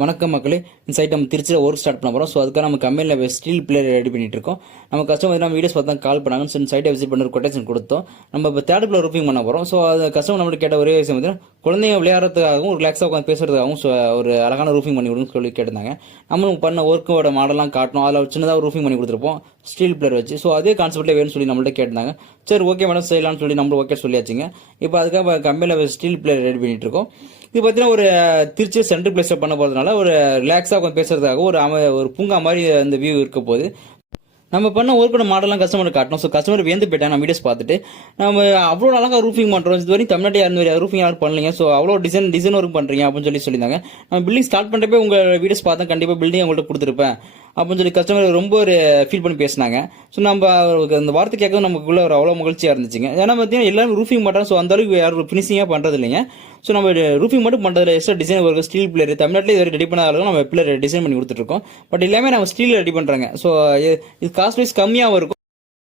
வணக்கம் மக்களே. இந்த சைட் நம்ம திருச்சியில் ஒர்க் ஸ்டார்ட் பண்ண போகிறோம். ஸோ அதுக்காக நம்ம கம்பெனியில் ஸ்டீல் பிளேயர் ரெடி பண்ணிட்டு இருக்கோம். நம்ம கஸ்டமர் நம்ம வீடியோஸ் பார்த்தா கால் பண்ணாங்க. ஸோ சைட்டை விசிட் பண்ணி கொட்டேஷன் கொடுத்தோம். நம்ம இப்போ தேர்ட் ஃப்ளோர் ரூஃபிங் பண்ண போகிறோம். ஸோ அது கஸ்டமர் நம்மளுக்கு கேட்ட ஒரே விஷயம் பார்த்தீங்கன்னா குழந்தைங்க விளையாடுறதுக்காகவும் ஒரு ரிலாக்ஸாக உட்காந்து பேசுறதுக்காகவும் ஒரு அழகான ரூஃபிங் பண்ணி கொடுன்னு சொல்லி கேட்டிருந்தாங்க. நம்மளும் பண்ண ஒர்க்கோட மாடலாம் காட்டணும். அதில் சின்னதாக ரூஃபிங் பண்ணி கொடுத்துருப்போம் ஸ்டீல் பிளேயர் வச்சு. ஸோ அதே கான்செப்ட்லேயே வேணும்னு சொல்லி நம்மள்ட்ட கேட்டிருந்தாங்க. சரி ஓகே மேடம் செய்யலாம்னு சொல்லி நம்மளும் ஓகே சொல்லியாச்சுங்க. இப்போ அதுக்காக கம்பெனியில் ஸ்டீல் பிளேயர் ரெடி பண்ணிட்டு இருக்கோம். இது பார்த்தீங்கன்னா ஒரு திருச்சி சென்ட்ரல் பிளேஸில் பண்ண போகிறதுனால ஒரு ரிலாக்ஸாக கொஞ்சம் பேசுறதுக்காக ஒரு பூங்கா மாதிரி அந்த வியூ இருக்க போது நம்ம பண்ண ஒர்க்கோட மாடலாம் கஸ்டமர் காட்டணும். ஸோ கஸ்டமர் வேந்து போயிட்டாங்க. நம்ம வீடியோஸ் பார்த்துட்டு நம்ம அவ்வளோ அழகாக ரூஃபிங் பண்ணுறோம். இது வரைக்கும் தமிழ்நாட்டில் யாரும் ரூஃபிங் யாரும் பண்ணலீங்க. ஸோ அவ்வளோ டிசைன் ஒர்க் பண்ணுறீங்க அப்படின்னு சொல்லியிருந்தாங்க. நம்ம பில்டிங் ஸ்டார்ட் பண்ணுறப்ப உங்கள் வீடியோஸ் பார்த்தா கண்டிப்பாக பில்டிங் உங்கள்கிட்ட கொடுத்துருப்பேன் அப்படின்னு சொல்லி கஸ்டமர் ரொம்ப ஒரு ஃபீல் பண்ணி பேசினாங்க. ஸோ நம்ம அந்த வார்த்தை கேட்க நமக்குள்ள ஒரு அவ்வளோ மகிழ்ச்சியாக இருந்துச்சுங்க. ஏன்னா பார்த்தீங்கன்னா எல்லாரும் ரூஃபிங் பண்ணுறோம். ஸோ அந்த அளவுக்கு யாரும் ஃபினிஷிங்காக பண்ணுறது இல்லைங்க. ஸோ நம்ம ரூஃபிங் மட்டும் பண்ணுறதுல எக்ஸ்ட்ரா டிசைன் ஒரு ஸ்டீல் பிளேயர் தமிழ்நாட்டில் இது ரெடி பண்ண அளவுக்கு நம்ம பிளேயர் டிசைன் பண்ணி கொடுத்துட்ருக்கோம். பட் எல்லாமே நம்ம ஸ்டீல் ரெடி பண்ணுறாங்க. ஸோ இது காஸ்ட் வைஸ் கம்மியாக இருக்கும்.